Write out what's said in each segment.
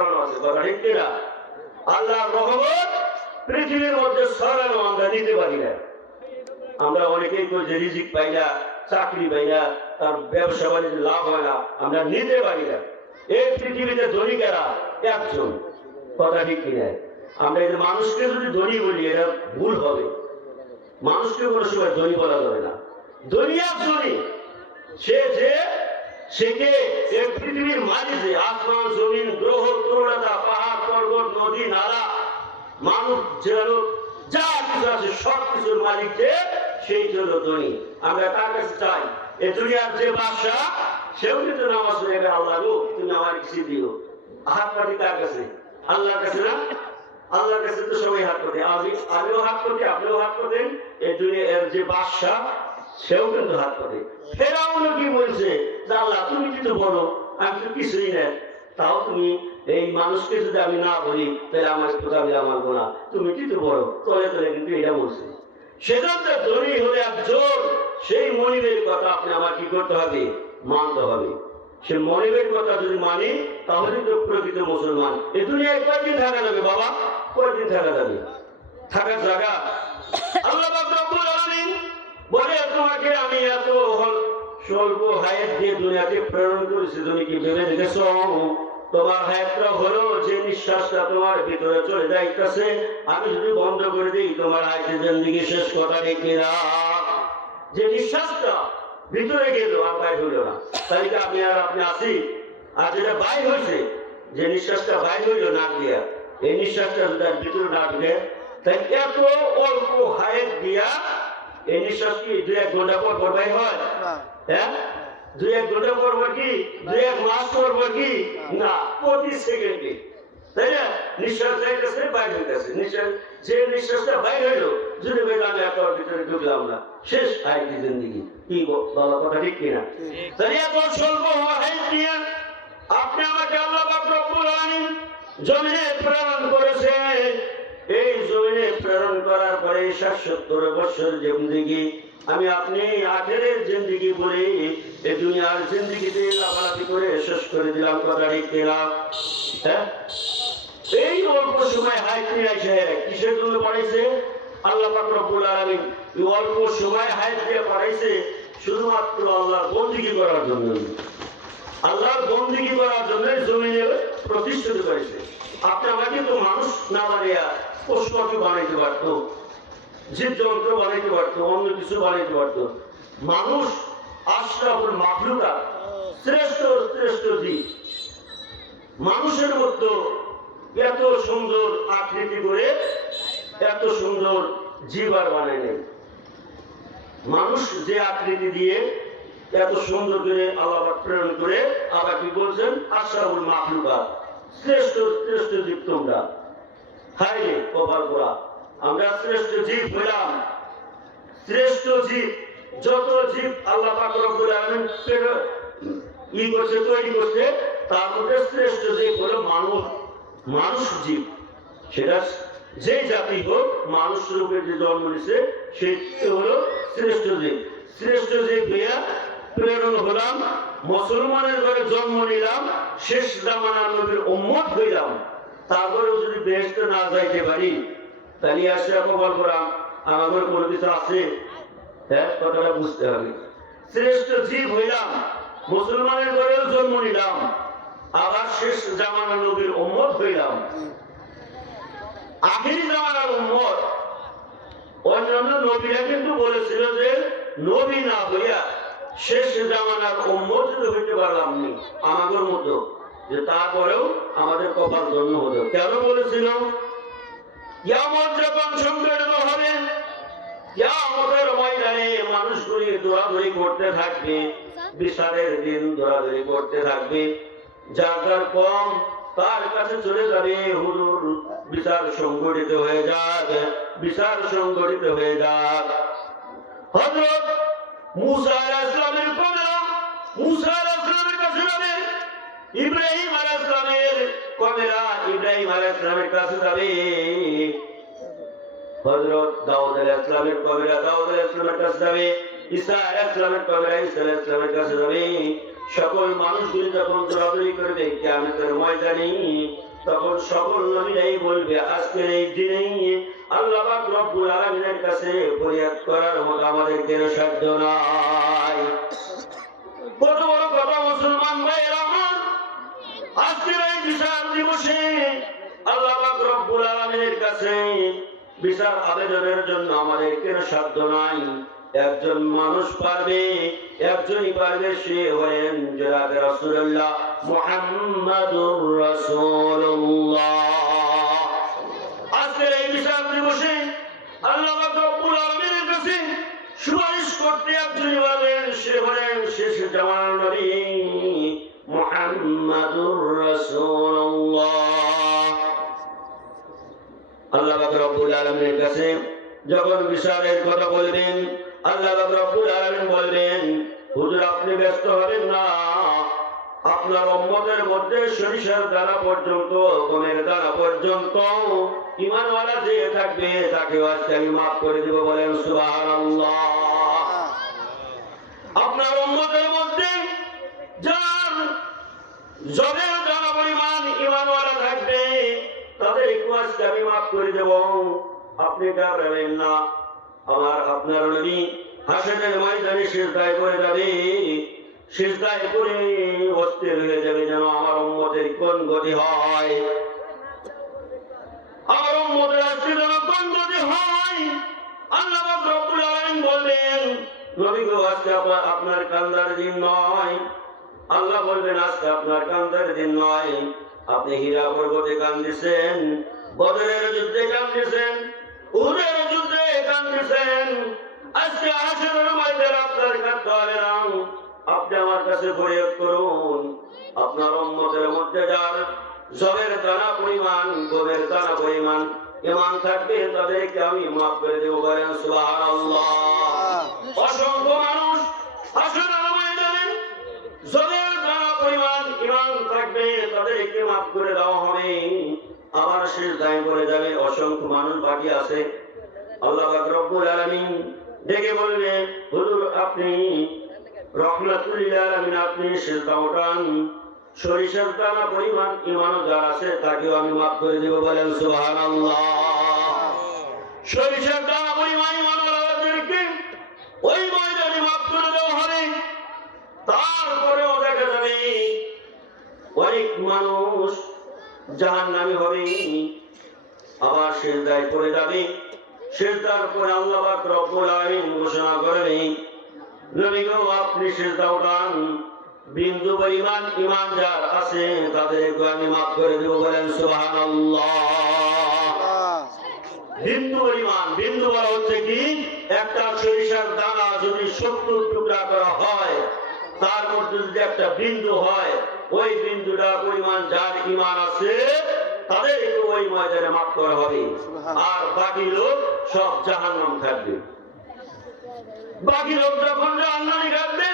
আছে, কথা ঠিক কিনা? আল্লাহর রহমত পৃথিবীর মধ্যে ছড়ানো আমরা নিতে পারি না। আমরা অনেকেই কই যে রিজিক পাই না, চাকরি পাই না, তার ব্যবসা বাণিজ্য লাভ হয় না, আমরা নিতে পারি না। এই পৃথিবীতে ধনী কারা? একজন, কথা ঠিক কিনা? আমরা এই মানুষকে যদি ধনী বলি এটা ভুল হবে। মানুষকে কোনো সময় ধনী বলা যাবে না। ধনী একজনই, সে কে? এই পৃথিবীর মাঝে আসমান জমিন গ্রহ তরুণতা পাহাড় পর্বত নদী নালা মানুষ যেন যা কিছু আছে সব কিছুর মালিক যে, সেই জন্য ধনী। আমরা তার কাছে চাই। এই দুনিয়ার যে বাদশা, সেও কিন্তু নামাজ পড়ে আল্লাহ গো তুমি আমার কিছু দিও। হাত পাতি কার কাছে? আল্লাহর কাছে না? আল্লাহর কাছে তো সবাই হাত পাতে। আমিও হাত পাতি, আপনিও হাত পাতেন। এই দুনিয়ার যে বাদশা, সেও কিন্তু হাত পাতে। ফেরাউন কি বলছে? আল্লাহ তুমি কিন্তু বলো, আমি তো কিছুই না, তাও তুমি এই মানুষকে যদি আমি না বলি তাহলে আমার কথা আমি আমার গোনা, তুমি কিন্তু বড় তলে তলে কিন্তু এটা বলছে। সেজন্য ধনী হলে একজন, সেই মনিবের কথা আপনি আমার কি করতে হবে? মানতে হবে। সে মনিবের কথা যদি মানি তাহলে তো প্রকৃত মুসলমান। এই দুনিয়ায় কয়দিন থাকা যাবে বাবা? কয়দিন থাকা যাবে? থাকার জায়গা আল্লাহ পাক রব্বুল আলামিন বলে তোমাকে আমি এত স্বল্প হায়াত দিয়ে দুনিয়াতে প্রেরণ করেছি, তুমি কি ভেবে দেখেছো? তোমার হায়াতটা হলো যে নিঃশ্বাসটা তোমার ভিতরে চলে যাইতেছে, আমি যদি বন্ধ করে দিই তোমার হায়াতের জিন্দেগি শেষ, কথা দেখি না? যে নিঃশ্বাসটা ভিতরে গেল আর বাইর হইল না, তাই কি আমি আর আপনি আছি? আর যেটা বাইর হয়েছে, যে নিঃশ্বাসটা বাইর হইল নাক দিয়া, এই নিঃশ্বাসটা যদি আর ভিতরে না ঢুকে, তাই এত অল্প হায়াত দিয়া এই নিঃশ্বাস কি 2-1 ঘন্টা পর পর বাইর হয়? হ্যাঁ, 2-1 ঘন্টা পর পর কি? 2-1 মাস পর পর কি? না, প্রতি সেকেন্ডে, তাই না? নিঃশ্বাস যাইতেছে বাইর হইতেছে। যে নিঃশ্বাসটা বাইর হইলো, যদি বললাম একটার ভিতরে ঢুকলাম না, শেষ হায়াতি জিন্দেগি। কি বলা কথা ঠিক কিনা? তাই এত স্বল্প হায়াত নিয়ে আপনি আমাকে আল্লাহ পাক রব্বুল আলামিন জমিনে প্রেরণ করেছে। এই জমিনে প্রেরণ করার পরে 70 বছর জিন্দেগি আমি আপনি আখেরের জিন্দেগি বলে এই দুনিয়ার জিন্দেগিতে লাফালাফি করে শেষ করে দিলাম, কথা ঠিক কিনা? হ্যাঁ, এই অল্প সময় হায়াত নিয়ে আসে কিসের জন্য পাঠাইছে আল্লাহ পাক রব্বুল আলামিন? এই অল্প সময় হায়াত দিয়ে পাঠাইছে শুধুমাত্র আল্লাহর বন্দেগী করার জন্য। আল্লাহর বন্দেগী করার জন্য জমিনে প্রতিষ্ঠিত করেছে। আপনি আমাকে তো মানুষ না বানিয়ে পশু পাখি বানাইতে পারতো, জীবজন্তু বানাইতে পারতো, অন্য কিছু বানাইতে পারতো। মানুষ আশরাফুল মাখলুকাত, শ্রেষ্ঠ শ্রেষ্ঠ জীব। মানুষের মধ্যে এত সুন্দর আকৃতি করে এত সুন্দর জীব আর বানায় নেই। মানুষ যে আকৃতি দিয়ে এত সুন্দর করে আল্লাহ প্রেরণ করে আবার কি বলছেন? আশরাফুল মাখলুকাত, শ্রেষ্ঠ শ্রেষ্ঠ জীব তোমরা। হায় রে কপাল পোড়া, আমরা শ্রেষ্ঠ জীব হইলাম। শ্রেষ্ঠ জীব, যত জীব আল্লাহ পাক রব্বুল আলামিন তৈরি করছে, তার মধ্যে শ্রেষ্ঠ জীব হলো মানুষ। মানুষ জীব, সেটা যে জাতি হোক, মানুষ রূপে যে জন্ম নিছে সে হলো শ্রেষ্ঠ জীব। শ্রেষ্ঠ জীব হইয়া প্রেরণ হলাম, মুসলমানের ঘরে জন্ম নিলাম, শেষ জামানার নবীর উম্মত হইলাম। তারপরেও যদি বেহেশতে না যাইতে পারি, তাহলে আসে কপাল করাম, আমাদের কোনো কিছু আছে? হ্যাঁ, কথাটা বুঝতে হবে। শ্রেষ্ঠ জীব হইলাম, মুসলমানের ঘরেও জন্ম নিলাম, আবার শেষ জামানার নবীর উম্মত হইলাম। আখিরি জামানার উম্মত। অন্যান্য নবীরা কিন্তু বলেছিল যে নবী না হইয়া শেষ জামানার উম্মত যদি হইতে পারলাম নি আমাদের মতো, যে তারপরেও আমাদের কপাল জন্ম হতো। কেন বলেছিল? কিয়ামত যখন সংঘটিত হবে, কিয়ামতের ময়দানে মানুষগুলি দৌড়াদৌড়ি করতে থাকবে, বিচারের দিন দৌড়াদৌড়ি করতে থাকবে। যার যার কম তার কাছে চলে যাবে, হুজুর বিচার সংগঠিত হয়ে যাক, বিচার সংগঠিত হয়ে যাক। হযরত মুসা আলাইহিস সালামের কওমেরা মুসা আলাইহিস সালামের কাছে যাবে, ইব্রাহিম আলাইহিস সালামের কওমেরা ইব্রাহিম আলাইহিস সালামের কাছে যাবে, হযরত দাউদ আলাইহিস সালামের কওমেরা দাউদ আলাইহিস সালামের কাছে যাবে, ঈসা আলাইহিস সালামের কওমেরা ঈসা আলাইহিস সালামের কাছে যাবে। সকল মানুষগুলি যখন দৌড়াদৌড়ি করবে কিয়ামতের ময়দানে, তখন সকল নবীরাই বলবে আজকের এই দিনেই আল্লাহ পাক রব্বুল আলামিনের কাছে ফরিয়াদ করার মতো আমাদের কেন সাধ্য নাই। কত বড় কথা মুসলমান ভাইয়েরা আমার, আজকের এই বিচার দিবসে আল্লাহ পাক রব্বুল আলামিনের কাছে বিচার আবেদনের জন্য আমাদের কেন সাধ্য নাই। একজন মানুষ পারবে, একজনই পারবে, সে হলেন জনাবে রাসূলুল্লাহ মুহাম্মাদুর রাসূলুল্লাহ। আজকের এই বিচার দিবসে আল্লাহ পাক রব্বুল আলামিনের কাছে সুপারিশ করতে একজনই পারবেন, সে হলেন শেষ জামানার নবী মুহাম্মাদুর রাসূলুল্লাহ। আল্লাহ পাক রব্বুল আলামিনের কাছে যখন বিচারের কথা বলবেন, আল্লাহ পাক রব্বুল আলামিন বলবেন, হুজুর আপনি ব্যস্ত হবেন না, আপনার উম্মতের মধ্যে সরিষার দানা পর্যন্ত, গমের দানা পর্যন্ত ঈমানওয়ালা যে থাকবে তাকে আজকে আমি মাফ করে দেব। বলেন সুবহানাল্লাহ। আপনার উম্মতের মধ্যে যার জমের দানা পরিমাণ ঈমানওয়ালা থাকবে তাদের একটু আজকে আমি মাফ করে দেব। আপনি ঘাবড়াবেন না। আপনার নবী হাসরের ময়দানে সিজদায় পড়ে যাবে, সিজদায় পড়ে অস্থির হয়ে যাবে, যেন আমার উম্মতের কোন গতি হয়, আমার উম্মতের আজকে যেন কোন গতি হয়। আল্লাহ পাক রব্বুল আলামিন বলবেন, নবী গো আজকে আপনার কান্দার দিন নয়। আল্লাহ বলবেন আজকে আপনার কান্দার দিন নয়। আপনি হীরা পর্বতে কান্দিছেন, বদরের যুদ্ধে কান্দিছেন, উহুদের যুদ্ধে কান্দিছেন, আজকে হাসরের ময়দানে আপনার কাঁদতে হবে না। আপনি আমার কাছে ফরিয়াদ করুন। আপনার উম্মতের মধ্যে যার জবের দানা পরিমাণ, গমের দানা পরিমাণ ঈমান থাকবে তাদেরকে আমি মাফ করে দেব। বলেন সুবহানাল্লাহ। অসংখ্য মানুষ হাসরের ময়দানে জবের দানা পরিমাণ ঈমান থাকবে, তাদেরকে মাফ করে দেওয়া হবে। আবার সিজদায় পড়ে যাবে, অসংখ্য মানুষ বাকি আছে। আল্লাহ পাক রব্বুল আলামিন ডেকে বলবে, হুজুর আপনি রহমাতুল লিল আলামিন, আপনি সিজদা উঠান, সরিষার দানা পরিমাণ ঈমান যার আছে তাকেও আমি মাফ করে দেব। বলেন সুবহানাল্লাহ। সরিষার দানা পরিমাণ ঈমানওয়ালাদেরকে ওই ময়দানে মাফ করে দেওয়া হবে। তারপরেও দেখা যাবে অনেক মানুষ জাহান্নামী হবে, আবার সিজদায় পড়ে যাবে। সিজদার পরে আল্লাহ পাক রব্বুল আলামিন ঘোষণা করবেন, নবী গো আপনি সিজদা উঠান, বিন্দু পরিমাণ ঈমান যার আছে তাদেরকে আমি মাফ করে দেব। বলেন সুবহানাল্লাহ। বিন্দু পরিমাণ, বিন্দু বলা হচ্ছে কি, একটা সরিষার দানা যদি 70 টুকরা করা হয়, তার মধ্যে যদি একটা বিন্দু হয়, ওই বিন্দুটা পরিমাণ যার ঈমান আছে তাদেরকে ওই ময়দানে মাফ করা হবে। আর বাকি লোক সব জাহান্নাম থাকবে। বাকি লোক যখন জাহান্নামে থাকবে,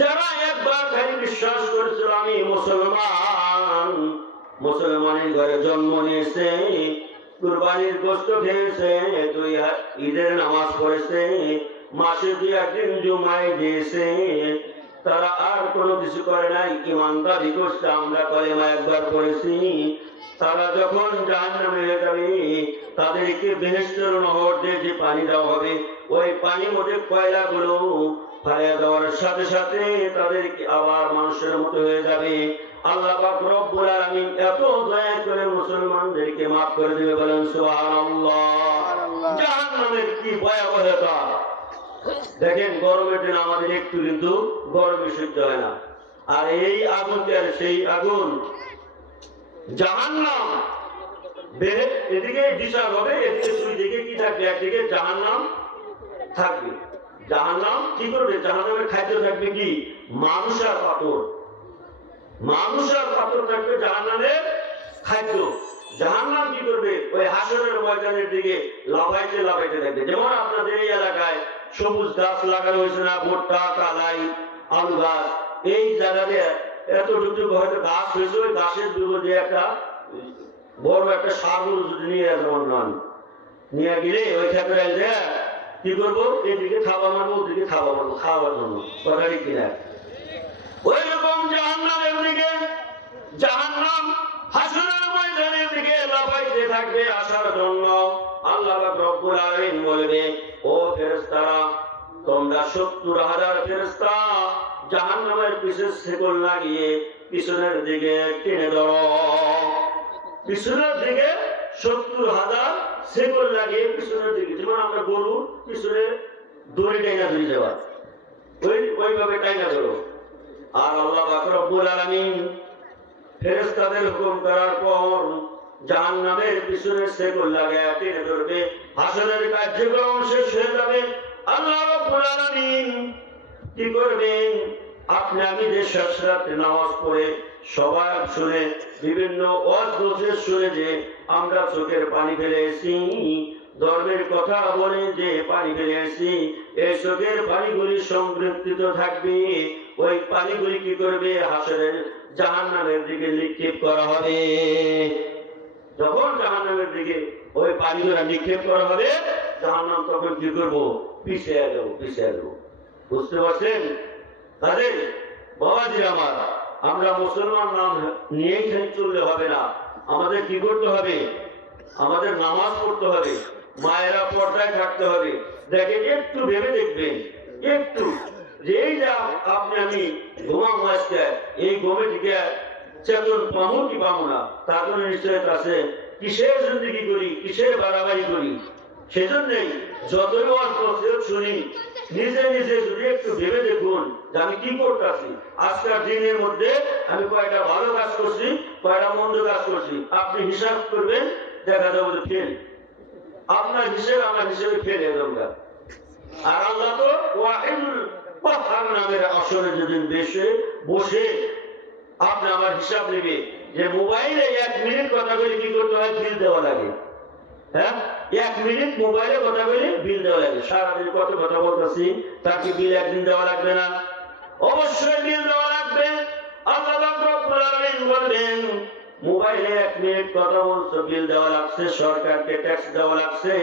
যারা একবার খালি বিশ্বাস করেছিল আমি মুসলমান, মুসলমানের ঘরে জন্ম নিয়েছে, কুরবানির গোশত খেয়েছে, 2 ঈদের নামাজ পড়েছে, মাসে 2 দিন জুমায় দিয়েছে, তারা আর কোনো কিছু করে নাই, ইমানদারি করছে, আমরা কলেমা একবার পড়েছি, তারা যখন জাহান্নামে হয়ে যাবে তাদেরকে বেহেশতের নহর দিয়ে যে পানি দেওয়া হবে, ওই পানির মধ্যে কয়লাগুলো ফালিয়ে দেওয়ার সাথে সাথে তাদেরকে আবার মানুষের মতো হয়ে যাবে। আল্লাহ পাক রব্বুল আলামিন এত দয়া করে মুসলমানদেরকে মাফ করে দিবে। বলেন সুবহানাল্লাহ। জাহান্নামের কি ভয়াবহতা দেখেন। গরমের দিন আমাদের একটু কিন্তু গরমে সহ্য হয় না, আর এই আগুনটা সেই আগুন জাহান্নাম। এদিকে দিশা হবে, এদিকে 2 দিকে কি থাকবে, একদিকে জাহান্নাম থাকবে। জাহান্নাম কি করবে? জাহান্নামের খাদ্য থাকবে কি, মানুষ আর পাথর। মানুষ আর পাথর থাকবে জাহান্নামের খাদ্য। জাহান্নাম কি করবে? ওই হাসরের ময়দানের দিকে লাফাইতে লাফাইতে থাকবে। যেমন আপনাদের এই এলাকায় সবুজ গাছ লাগানো হয়েছে না, ভুট্টা, কালাই, আলু গাছ, এই জায়গাতে এতটুকু হয়তো গাছ হয়েছে, ওই গাছের দুটো দিয়ে একটা বড় একটা সাগর যদি নিয়ে যেমন নিয়ে গেলে ওই ক্ষেত্রে কি করবো, এদিকে খাওয়া মারবো, ওদিকে খাওয়া মারবো, খাওয়ার জন্য। কথা ঠিক কিনা? ওই রকম জাহান্নামের দিকে, জাহান্নাম হাসরের ময়দানের দিকে লাফাইতে থাকবে আসার জন্য। আল্লাহ পাক রব্বুল আলামিন বলবে, ও ফেরেশতারা, তোমরা 70,000 ফেরেশতা জাহান্নামের পিছে শেকল লাগিয়ে পিছনের দিকে টেনে ধরো। পিছনের দিকে 70,000 শেকল লাগিয়ে পিছনের দিকে, যেমন আমরা গরু পিছনে দড়ি টাইনা ধরে যাওয়া, ওইভাবে টাইনা ধরো। আর আল্লাহ পাক রব্বুল আলামিন ফেরেশতাদের হুকুম করার পর জাহান্নামের পিছনে শেকল লাগায় টেনে ধরবে। হাসরের কার্যক্রম শেষ হয়ে যাবে। আল্লাহ রাব্বুল আলামিন কি করবেন? আপনি আমি যে শেষ রাতে নামাজ পড়ে সবাই শুনে বিভিন্ন ওয়াজ নসিহত শুনে যে আমরা চোখের পানি ফেলে এসেছি, ধর্মের কথা বলে যে পানি ফেলে এসেছি, এই চোখের পানিগুলি সংরক্ষিত থাকবে। ওই পানিগুলি কি করবে? হাসরের জাহান্নামের দিকে নিক্ষেপ করা হবে। যখন জাহান্নামের দিকে ওই পানিগুলো নিক্ষেপ করা হবে, জাহান্নাম তখন কি করবো? পিছিয়ে যাবো, পিছিয়ে যাবো। বুঝতে পারছেন? তাদের বাবাজি আমার, আমরা মুসলমান নাম নিয়েই চললে হবে না। আমাদের কি করতে হবে? আমাদের নামাজ পড়তে হবে, মায়েরা পর্দায় থাকতে হবে। দেখেন, একটু ভেবে দেখবেন, একটু যে এই যে আপনি আমি ঘুমাম আজকে, এই ঘুমে থেকে চেতন পাবো কি পাবো না, তার কোনো নিশ্চয়তা আছে? কিসের জিন্দেগি করি, কিসের বাড়াবাড়ি করি? সেজন্যই যতই ওয়াজ নসিহত শুনি, নিজে নিজে যদি একটু ভেবে দেখুন যে আমি কি করতেছি, আজকের দিনের মধ্যে আমি কয়টা ভালো কাজ করছি, কয়টা মন্দ কাজ করছি। আপনি হিসাব করবেন, দেখা যাবে যে ফেল। আপনার হিসেবে আমার হিসেবে ফেল হয়ে যাবে। আর আল্লাহ তো ওয়াহিদুল কাহ্হার নামের আসরে যেদিন বসে আপনি আমার হিসাব নেবে যে মোবাইলে 1 মিনিট কথা বলে কি করতে হয়? বিল দেওয়া লাগে। হ্যাঁ, 1 মিনিট মোবাইলে কথা বলে বিল দেওয়া লাগে। সারাদিন কত কথা বলতেছি, তাকে বিল একদিন দেওয়া লাগবে না? অবশ্যই বিল দেওয়া লাগবে। আল্লাহ রাব্বুল আলামিন বলবেন, মোবাইলে 1 মিনিট কথা বলছো, বিল দেওয়া লাগছে, সরকারকে ট্যাক্স দেওয়া লাগছে।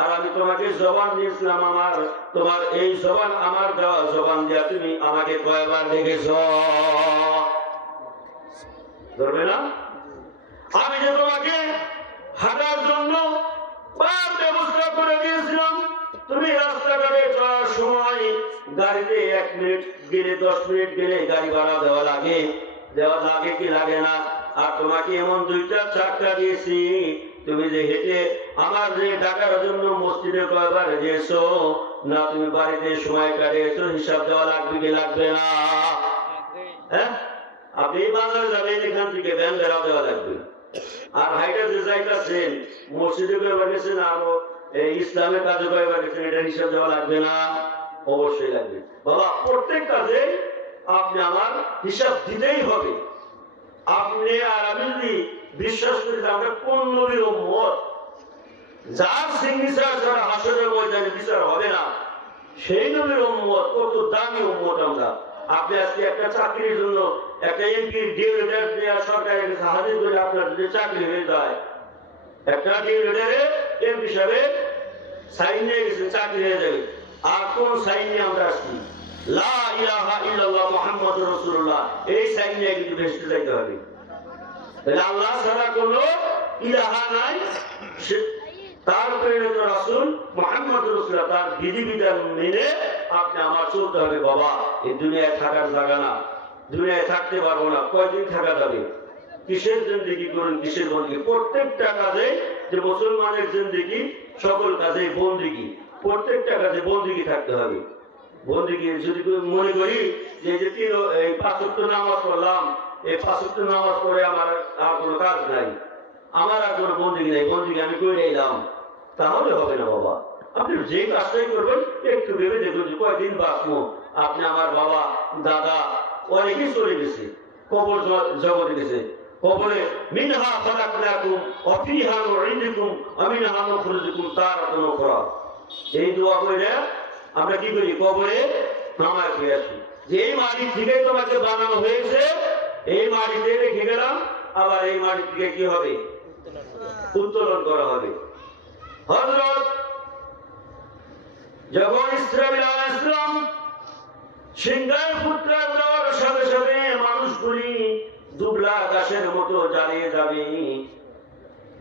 আর আমি তোমাকে জবান দিয়েছিলাম, আমার তোমার এই জবান আমার দেওয়া জবান দিয়া তুমি আমাকে কয়বার দেখেছ? ধরবে না? আমি যে তোমাকে হাঁটার জন্য ব্যবস্থা করে দিয়েছিলাম, তুমি রাস্তাঘাটে চলার সময় গাড়িতে 1 মিনিট গেলে 10 মিনিট গেলে গাড়ি ভাড়া দেওয়া লাগে কি লাগে না? আর তোমাকে এমন 2টা চাকা দিয়েছি, তুমি যে হেঁটে আমার যে টাকার জন্য মসজিদে কয়বার গিয়েছো না, তুমি বাড়িতে সময় কাটিয়েছো, হিসাব দেওয়া লাগবে কি লাগবে না? হ্যাঁ, আপনি বাজারে যাবেন, এখান থেকে ব্যাংক দেওয়া লাগবে। আর হাইটা যে যাইতেছেন, মসজিদে কয়বার গেছেন, আরো এই ইসলামের কাজে কয়বার গেছেন, এটা হিসাব দেওয়া লাগবে না? অবশ্যই লাগবে। বাবা, প্রত্যেক কাজে আপনি আমার হিসাব দিতেই হবে। আপনি আর আমি যদি বিশ্বাস করি যে আমরা কোন নবীর উম্মত, যার সিগনেচার ছাড়া হাসরের ময়দানে বিচার হবে না, সেই নবীর উম্মত, কত দামি উম্মত আমরা। আপনি আজকে একটা চাকরির জন্য একটা এমপি ডিউ লেটার দেওয়া সরকারের কাছে হাজির করে আপনার যদি চাকরি হয়ে যায়, একটা ডিউ লেটারে এমপি সাহেব সাইন নিয়ে গেছে, চাকরি হয়ে যাবে। আর কোন সাইন নিয়ে আমরা আসছি? লা ইলাহা ইল্লাল্লাহ মুহাম্মাদুর রাসূলুল্লাহ, এই সাইন নিয়ে কিন্তু ভেস্তে যাইতে হবে। তাহলে আল্লাহ ছাড়া কোনো ইলাহা নাই, তার প্রেরিত রাসূল মুহাম্মদুর রাসূলুল্লাহ, তার বিধিবিধান মেনে আপনি আমার চলতে হবে। বাবা, এই দুনিয়ায় থাকার জায়গা না, দুনিয়ায় থাকতে পারবো না, কয়দিন থাকা যাবে? কিসের জিন্দেগি করুন, কিসের বন্দী? প্রত্যেকটা কাজে যে মুসলমানের জিন্দেগি, সকল কাজে বন্দিগি, প্রত্যেকটা কাজে বন্দিগি থাকতে হবে। বন্দিগি যদি মনে করি যে এই 5 ওয়াক্ত নামাজ পড়লাম, এই 5 ওয়াক্ত নামাজ পড়ে আমার আর কোনো কাজ নাই, আমার আর কোনো বন্দিগি নাই, বন্দিগি আমি করে এলাম, তাহলে হবে না। বাবা, আপনি যে কাজটাই করবেন একটু ভেবে দেখুন যে কয়দিন বাঁচবো। আপনি আমার বাবা দাদা অনেকেই চলে গেছে, কবর জগতে গেছে। কবরে মিনহা খালাকনাকুম ওয়া ফিহা নুঈদুকুম ওয়া মিনহা নুখরিজুকুম তারাতান উখরা, এই দোয়া করে আমরা কি করি? কবরে নামায় ফিরে আসি যে এই মাটি থেকে তোমাকে বানানো হয়েছে, এই মাটিতে রেখে গেলাম, আবার এই মাটি থেকে কি হবে? উত্তোলন করা হবে। হযরত যখন ইসরাঈল আলাইহিস সালাম সিংহায় ফুৎকার দেওয়ার সাথে সাথে মানুষগুলি দুবলা গাছের মতো জ্বালিয়ে যাবে,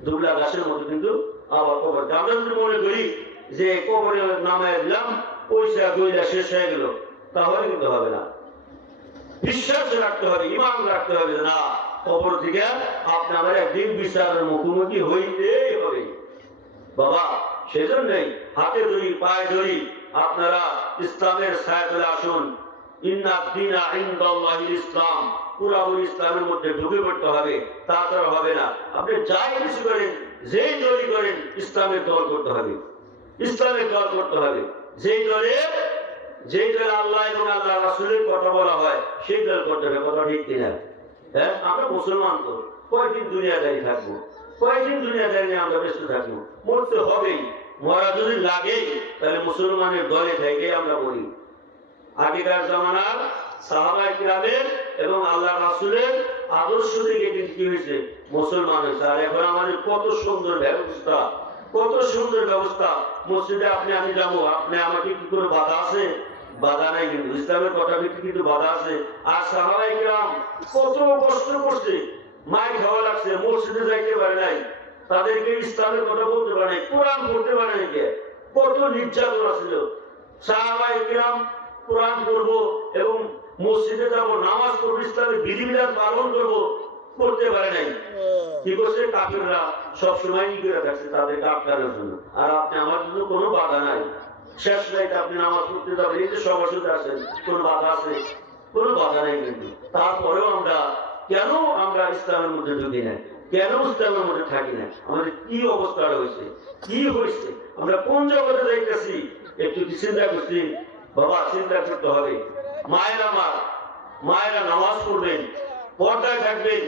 দুবলা গাছের মতো কিন্তু আবার কবর। আমরা যদি মনে করি যে কবরে নামায় দিলাম পয়সা গইলা শেষ হয়ে গেল, তাহলে কিন্তু হবে না। বিশ্বাস রাখতে হবে, ইমান রাখতে হবে, না কবর থেকে আপনি আমার একদিন বিচারের মুখোমুখি হইতেই হবে বাবা। সেজন্যই হাতে ধরি পায়ে ধরি আপনারা ইসলামের ছায়াতলে আসুন। ইন্না দীনা ইনদাল্লাহিল ইসলাম, পুরাপুরি ইসলামের মধ্যে ঢুকে পড়তে হবে, তাছাড়া হবে না। আপনি যাই কিছু করেন, যেই দলই করেন, ইসলামের দল করতে হবে, ইসলামের দল করতে হবে। যেই দলে আল্লাহ এবং আল্লাহ রাসূলের কথা বলা হয় সেই দল করতে হবে। কথা ঠিক কিনা? হ্যাঁ, আমরা মুসলমান তো কয়দিন দুনিয়াদারি থাকবো, কয়দিন দুনিয়াদারি নিয়ে আমরা ব্যস্ত থাকবো? মরতে হবেই, মরা যদি লাগে তাহলে মুসলমানের দলে থেকে আমরা মরি। আগেকার জামানার সাহাবায়ে কিরামের এবং আল্লাহ রাসূলের আদর্শ থেকে কিন্তু কি হয়েছে? মুসলমান হয়েছে। আর এখন আমাদের কত সুন্দর ব্যবস্থা, কত সুন্দর ব্যবস্থা। মসজিদে আপনি আমি যাবো, আপনি আমাকে কি করে বাধা আছে? বাধা নাই, কিন্তু ইসলামের কথা কিন্তু বাধা আছে। আর সাহাবায়ে কিরাম কত কষ্ট করছে, মায়ের খাওয়া লাগছে, মসজিদে যাইতে পারে নাই, তাদেরকে ইসলামের কথা বলতে পারে নাই, কোরআন পড়তে পারে নাই, কত নির্যাতন ছিল। সাহাবায়ে কিরাম কোরআন পড়বো এবং মসজিদে যাবো, নামাজ পড়বো, ইসলামের বিধিবিধান পালন করবো, করতে পারে নাই। কি করছে? কাফেররা সবসময় ই করে থাকছে তাদেরকে আটকানোর জন্য। আর আপনি আমার জন্য কোনো বাধা নাই, শেষ রাইতে আপনি নামাজ পড়তে যাবেন, এই যে সমাজে আছেন, কোনো বাধা আছে? কোনো বাধা নেই। কিন্তু তারপরেও কেন আমরা ইসলামের মধ্যে ঢুকি না? কেন ইসলামের মধ্যে থাকি না? আমাদের কি অবস্থা হয়েছে, কি হয়েছে, আমরা কোন জগতে যাইতেছি? একটু কি চিন্তা করছি বাবা? চিন্তা করতে হবে। মায়েরা নামাজ পড়বেন, পর্দায় থাকবেন,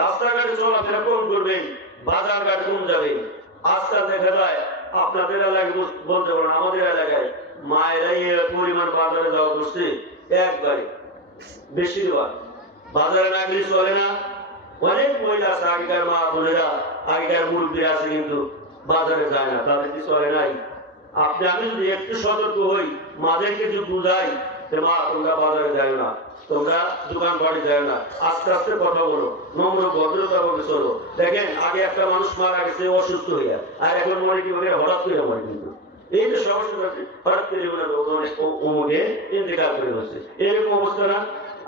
রাস্তাঘাটে চলাফেরা কম করবেন, বাজার ঘাট কম যাবেন। আজকাল দেখা যায় আপনাদের এলাকায় বলতে পারেন, আমাদের এলাকায় মায়েরাই পরিমাণ বাজারে যাওয়া করছে একবারে, বেশিরভাগ বাজারে না গেলে চলে না। অনেক মহিলা আছে, আগেকার মা বোনেরা, আগেকার মুরব্বীরা আছে, কিন্তু বাজারে যায় না, তাদের কি চলে নাই? আপনি আমি যদি একটু সতর্ক হই, মাদেরকে যদি বুঝাই, মা তোমরা বাজারে যায় না, তোমরা দোকান বাড়ি যায় না, আস্তে আস্তে কথা বলো, নম্র ভদ্রতা ভাবে চলো। দেখেন আগে একটা মানুষ মারা গেছে অসুস্থ হইয়া, আর এখন মরে কিভাবে? হঠাৎ করে মরে। কিন্তু এই যে সমস্যা হঠাৎ করে অমুকে ইন্তেকাল করে বসছে, এরকম অবস্থা না?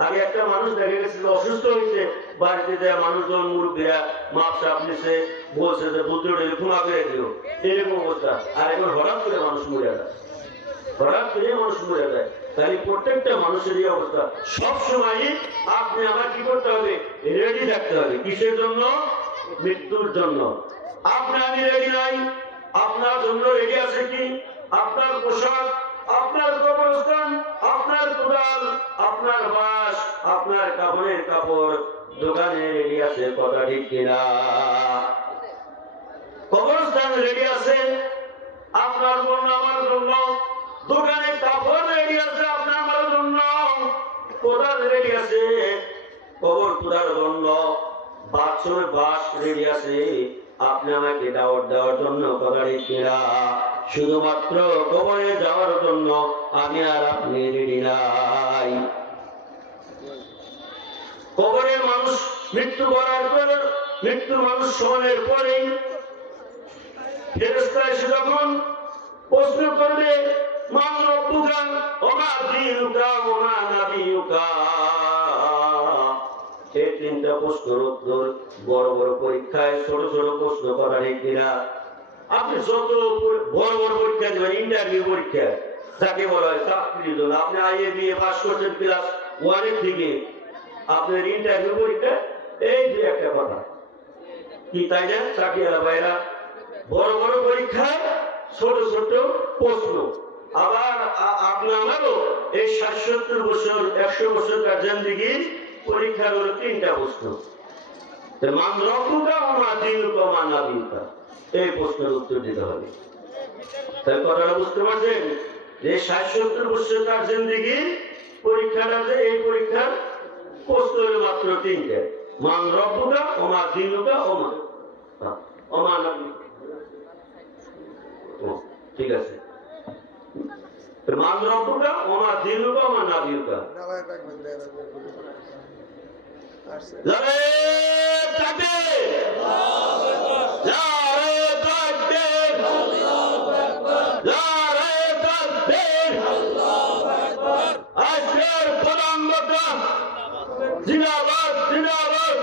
আগে একটা মানুষ দেখা গেছে অসুস্থ হয়েছে, বাড়িতে দেওয়া মানুষজন মুরব্বীরা মাপ সাপ নিছে, বলছে যে পুত্রটা ক্ষমা করে দিও, এরকম অবস্থা। আর এখন হঠাৎ করে মানুষ মরে যায়, হঠাৎ করে মানুষ মরে যায়। তাহলে প্রত্যেকটা মানুষেরই অবস্থা। সবসময় আপনি আমার কি করতে হবে? রেডি থাকতে হবে। কিসের জন্য? মৃত্যুর জন্য। আপনি আমি রেডি নাই, আপনার জন্য রেডি আছে কি? আপনার পোশাক, আপনার কবরস্থান, আপনার কোদাল, আপনার বাঁশ, আপনার কাপড়ের কাপড় দোকানে রেডি আছে। কথা ঠিক কিনা? কবরস্থান রেডি আছে আপনার জন্য, আমার জন্য। দোকানে কাপড় রেডি আছে আপনার আমার জন্য, কোদাল রেডি আছে কবর তোলার জন্য, বাছর বাস রেডি আছে আপনি আমাকে দাওয়াত দেওয়ার জন্য। কথা ঠিক কিনা? শুধুমাত্র কবরে যাওয়ার জন্য আমি আর আপনি রেডি নাই। কবরের মানুষ মৃত্যু করার পর, মৃত্যুর মানুষ শোনের পরেই ফেরেশতা এসে যখন প্রশ্ন করবে, মা রব্বুকা ওয়া মা দীনুকা ওয়া মা নাবিয়ুকা, এই তিনটা প্রশ্নের উত্তর বড় বড় পরীক্ষায় ছোট ছোট প্রশ্ন করা ঠিক কিনা? আপনি যত বড় বড় পরীক্ষা দেবেন, ইন্টারভিউ পরীক্ষা যাকে বলা হয় চাকরির জন্য, আপনি আইএ বিএ পাস করছেন ক্লাস 1 থেকে, আপনার ইন্টারভিউ পরীক্ষা এই যে একটা কথা কি, তাই না? চাকরিওয়ালা ভাইরা, বড় বড় পরীক্ষায় ছোট ছোট প্রশ্ন। আবার আপনি আমারও এই 60-70 বছর 100 বছরকার জিন্দেগি পরীক্ষার হলো 3টা প্রশ্ন। মান রব্বুকা ওয়া মা দীনুকা ওয়া মা নাবিয়ুকা, এই প্রশ্নের উত্তর দিতে হবে। তাই কথাটা বুঝতে পারছেন যে 60-70 বছরকার জিন্দেগি পরীক্ষাটা, যে এই পরীক্ষার প্রশ্ন হলো মাত্র 3টা। মান রব্বুকা ওয়া মা দীনুকা ওয়া মা নাবিয়ুকা। ঠিক আছে, মান রব্বুকা ওমা দিনুকা ওমা নাবিয়ুকা নারে তাকবীর নারে তাকবীর নারে তাকবীর আজকের প্রধানমন্ত্রী জিন্দাবাদ জিন্দাবাদ।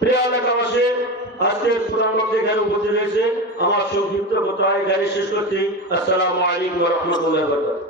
প্রিয় এলাকাবাসী, আজকের প্রধানমন্ত্রী এখানে উপস্থিত হয়েছে। আমার সংক্ষিপ্ত কথা এখানে শেষ করছি। আসসালামু আলাইকুম ওয়া রাহমাতুল্লাহি ওয়া বারাকাতুহু।